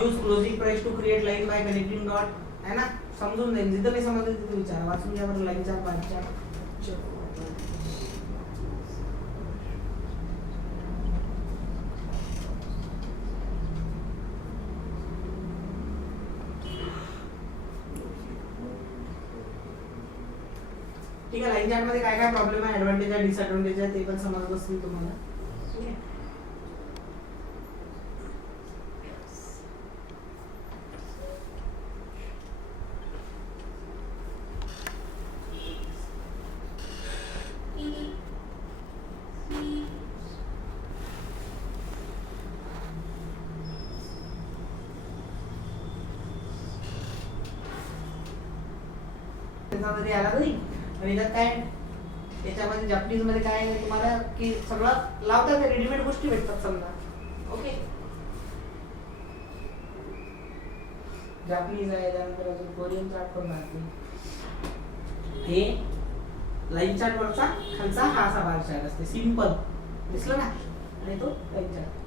Use closing price to create line by connecting dot है ना. समजून जाईल. जिथं नाही समजलं तिथे विचारा. वाचून घ्या बरं लाईन चार्ट बार चार्ट. ठीक आहे. लाईन चार्ट मध्ये काय काय प्रॉब्लेम आहे, ऍडव्हान्टेज आहे, डिसएडव्हान्टेज आहे ते पण समजत असतील तुम्हाला. ठीक आहे. त्याच्यामध्ये आला तरी आणि त्यात काय त्याच्यामध्ये जपानीज मध्ये काय आहे तुम्हाला की सगळं लावतात, रेडीमेड गोष्टी भेटतात समजा. ओके. जपानीज आहे, त्यानंतर अजून कोरियन चार्ट पण राहते. हे लाईन चार्ट वरचा खालचा हा असा बार चार्ट असते, सिंपल दिसलं ना. आणि तो लाईन चार्ट.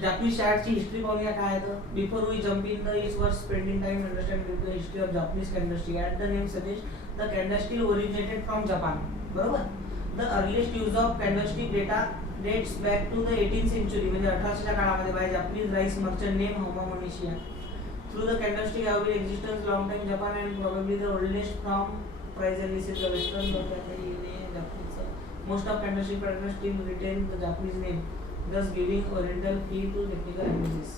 जापनीज चार्टची हिस्ट्री पाहूया काय आहे. तर before we jump in the is worth spending time understanding the history of Japanese candlestick. At the name suggest the candlestick originated from Japan. बरोबर. The earliest use of candlestick data dates back to the 18th century म्हणजे 1800च्या काळामध्ये by Japanese rice merchant name होमोमोनिशिया. Through the candlestick have been existence long time Japan and probably the oldest from price and this is the western Japanese. Most of candlestick pattern still retain the Japanese name, thus giving oriental feel to technical analysis.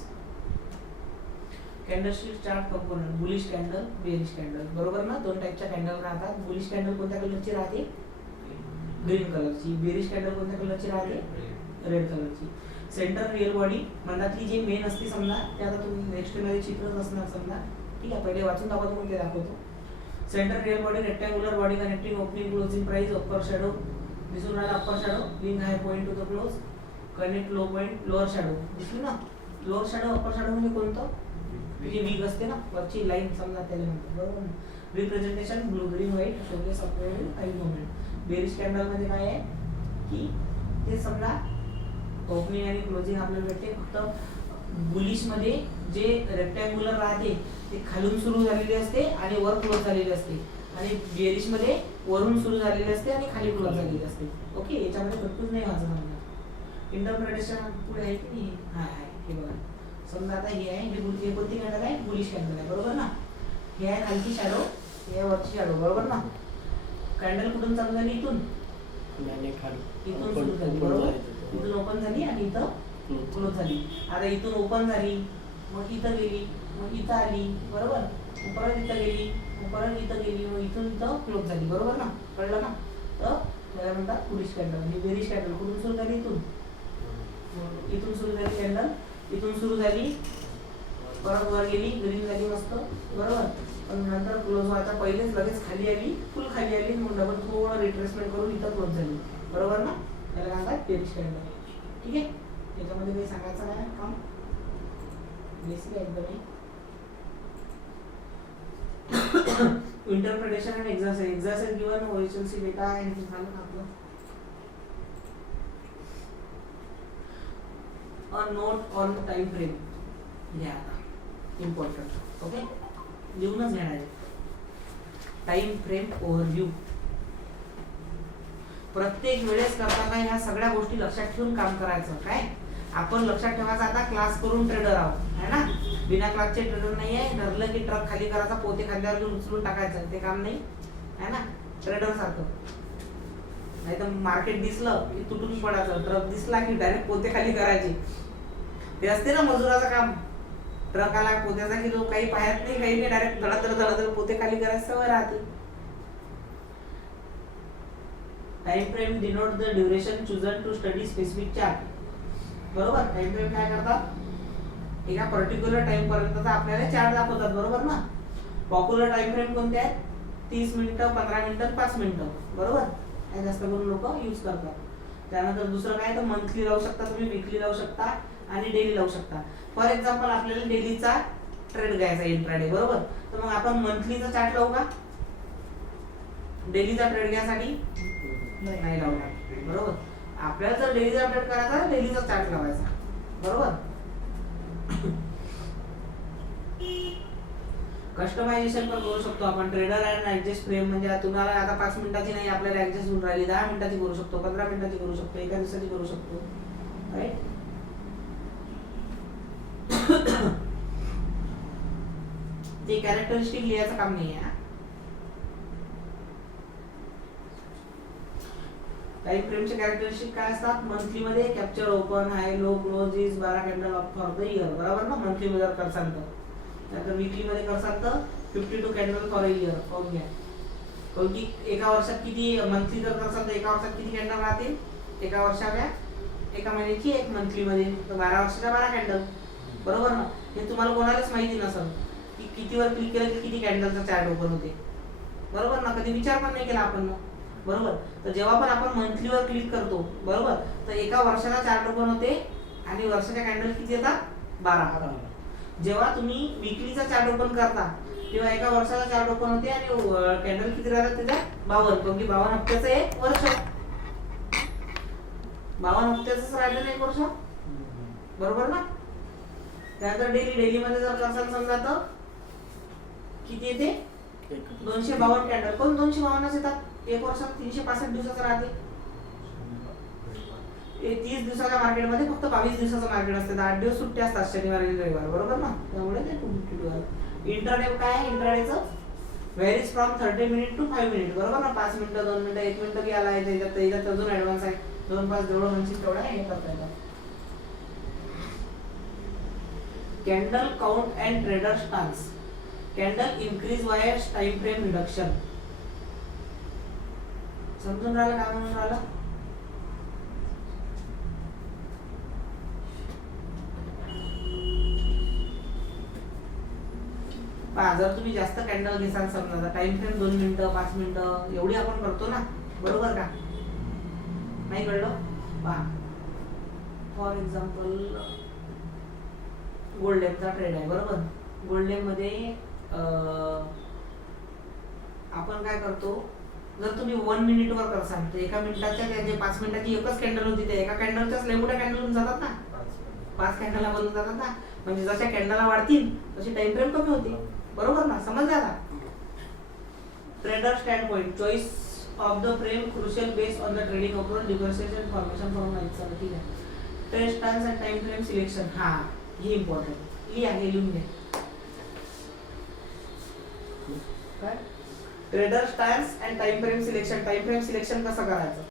Candlestick chart component bullish candle, bearish candle. बरोबर ना. दोन टाइपच्या candle राहतात. Bullish candle कोणत्या कलरची राहते? Green कलरची. Bearish candle कोणत्या कलरची राहते? रेड कलरची. सेंटर रिअल बॉडी मनातली जी मेन असते समजा, ते आता तुम्ही नेक्स्ट मध्ये चित्रच असणार समजा. ठीक आहे. पहिले वाचून दाखवतो मग ते दाखवतो. Centre real body rectangular body connecting opening closing price upper shadow दिसून राहिला. Upper shadow wing high point two the close connect low point lower shadow दिसली ना. लोअर शॅडो अप्पर शॅडो म्हणजे कोणतं? जी वीक असते ना वरची लाईन समजा त्याला म्हणतात. बरोबर ना. Representation blue green white showcase upward time moment. Bearish candle मध्ये काय आहे की ते समजा ओपनिंग आणि क्लोजिंग आपल्याला भेटते. फक्त बुलिश मध्ये जे रेक्टँग्युलर राहते ते खालून सुरू झालेले असते आणि वर क्लोज झालेले असते, आणि बेरिश मध्ये वरून सुरू झालेले असते आणि खाली क्लोज झालेले असते. ओके. याच्यामध्ये कन्फ्यूज नाही व्हायचं. इंटरप्रिटेशन पुढे आहे की नाही? हा आहे. हे बघा समजा आता हे आहे, हे कोणती कॅन्डल आहे? बुलिश कॅन्डल आहे. बरोबर ना. हे आहे खालची शॅडो, हे आहे वरची शॅडो. बरोबर ना. कॅन्डल कुठून चालू झाली? इथून इथून सुरू झाली. बरोबर. इथून ओपन झाली आणि इथं क्लोज झाली. आता इथून ओपन झाली, मग इथं गेली, मग इथं आली. बरोबर. परत इथं गेली, मग परत इथं गेली, मग इथून इथं क्लोज झाली. बरोबर ना. कळलं ना. तर त्याला म्हणतात बुलिश कॅन्डल. आणि बेरिश कॅन्डल कुठून सुरू झाली? इथून सुरू झाली कॅन्डल, इथून सुरू झाली, परत वर गेली, ग्रीन झाली मस्त. बरोबर. पण नंतर क्लोज व्हायचा पहिलेच लगेच खाली आली, फुल खाली आली, मग डबल थोडं रिट्रेसमेंट करून इथं क्लोज झाली. बरोबर ना. त्याला म्हणतात बेरिश कॅन्डल. ठीक आहे. याच्यामध्ये काही सांगायचं नाही काम. बेसिक आहे एकदम. Interpretation and exercise. Exercise given original data आहे झालं ना आपलं. A note on time frame. घ्या आता. इम्पॉर्टंट. ओके. लिहूनच घेणार आहे. Time frame overview. प्रत्येक वेळेस करताना ह्या सगळ्या गोष्टी लक्षात ठेवून काम करायचं. काय आपण लक्षात ठेवायचं आता क्लास करून ट्रेडर आहोत है ना. बिना क्लासचे ट्रेडर नाही आहे. ठरलं की ट्रक खाली करायचा, पोते खांद्यावर घेऊन उचलून टाकायचं, ते काम नाही है ना. ट्रेडर सारखं नाही तर मार्केट दिसलं की तुटून पडायचं, ट्रक दिसला की डायरेक्ट पोते खाली करायचे. ते असते ना मजुराचं काम. ट्रक आला पोत्याचा की जो काही पाहत नाही, काही नाही, डायरेक्ट धडधड पोते खाली करायची सवय राहते. Time frame denote the duration chosen to study specific chart. बरोबर. टाइम फ्रेम काय करतात? एका पर्टिक्युलर टाइम पर्यंतचा आपल्याला चार्ट दाखवतात. बरोबर ना. पॉप्युलर टाइम फ्रेम कोणते आहेत? 30 मिनिटं, 15 मिनिटं, 5 मिनिटं. बरोबर. हे जास्त करून लोक यूज करतात. त्यानंतर दुसरं काय तर मंथली लावू शकता तुम्ही, वीकली लावू शकता आणि डेली लावू शकता. फॉर एक्झाम्पल आपल्याला डेलीचा ट्रेड घ्यायचा इंट्राडे. बरोबर. तर मग आपण मंथलीचा चार्ट लावू का? डेलीचा ट्रेड घ्यायसाठी नाही लावणार. बरोबर. आपल्याला जर डेली अपडेट करायचा डेलीचा चार्ट लावायचा. बरोबर. कस्टमायझेशन पण करू शकतो आपण. ट्रेडर अँड ऍडजस्ट फ्रेम म्हणजे तुम्हाला आता 5 मिनिटाची नाही आपल्याला ऍडजस्ट होऊन राहिली, 10 मिनिटाची करू शकतो, 15 मिनिटाची करू शकतो, एका दिवसाची करू शकतो. राईट. ते कॅरेक्टरिस्टिक लिहायचं काम नाही आहे. टाइम फ्रेमचे कॅरेक्टरिस्टिक काय असतात? मंथली मध्ये capture open high low close is 12 candle of for the year. बरोबर ना. मंथली मध्ये करसाल तर वीकली मध्ये करसाल तर 52 कॅन्डल फॉर अ इयर. पाहून घ्या. कारण की एका वर्षात किती मंथली जर करसाल तर एका वर्षात किती कॅन्डल राहतील? एका वर्षाच्या एका महिन्याची एक मंथली मध्ये 12 वर्षाच्या 12 कॅन्डल. बरोबर ना. हे तुम्हाला कोणालाच माहिती नसेल की किती वर क्लिक केलं की किती कॅन्डलचा चार्ट ओपन होते. बरोबर ना. कधी विचार पण नाही केला आपण. बरोबर. तर जेव्हा पण आपण मंथली वर क्लिक करतो, बरोबर, तर एका वर्षाचा चार्ट ओपन होते आणि वर्षाच्या कॅन्डल किती येतात? 12. जेव्हा तुम्ही वीकलीचा चार्ट ओपन करता तेव्हा एका वर्षाचा चार्ट ओपन होते आणि कॅन्डल किती राहतात त्याच्यात? 52. कारण की 52 हप्त्याचं एक वर्ष. 52 हप्त्याचंच राहिलं नाही वर्ष. बरोबर ना. त्यानंतर डेली मध्ये जर करसाल समजा तर किती येते? 252 कॅन्डल. पण 252च येतात. एक वर्षात 365 दिवसाचं राहते. 30 दिवसाच्या मार्केटमध्ये फक्त 22 दिवसाचं मार्केट असते. 8 दिवस सुट्टी असतात, शनिवार आणि रविवार. बरोबर ना. त्यामुळे ते 252. इंट्राडे काय आहे? इंट्राडेचं varies from 30 minute to 5 minute. बरोबर ना. 5 मिनिटं, 2 मिनिटं, 1 मिनिटं घ्यायला आहे. त्याच्यात अजून ऍडव्हान्स आहे. 2-5 जेवढं म्हणशील तेवढा हे करता येतं. Candle count and trader stance. Candle increase Y time frame reduction. समजून राहिलं काय म्हणून राहिलं? जर तुम्ही जास्त कॅन्डल घेसाल समजा टाइम फ्रेम 2 मिनिटं 5 मिनिटं एवढी आपण करतो ना. बरोबर का. नाही कळलं? पहा for example gold Lepcha trade आहे. बरोबर. गोल्ड लेप मध्ये आपण काय करतो? जर तुम्ही 1 मिनिट वर करसाल तर एका मिनिटाच्या जे 5 मिनिटाची एकच कॅन्डल होती त्या एका कॅन्डलच्याच लय मोठ्या कॅन्डल होऊन जातात ना. 5 कॅन्डलला बनून जातात ना. म्हणजे जशा कॅन्डलला वाढतील तशी टाइम फ्रेम कमी होते. बरोबर ना. समजलं आता. Trader stand point choice of the frame crucial based on the trading approach differentiation formation from night. ठीक आहे. Trade stance and time frame selection. हा हे इम्पॉर्टंट. लिहा, हे लिहून घ्या. काय? Trader stance and time frame selection. Time frame selection कसं करायचं?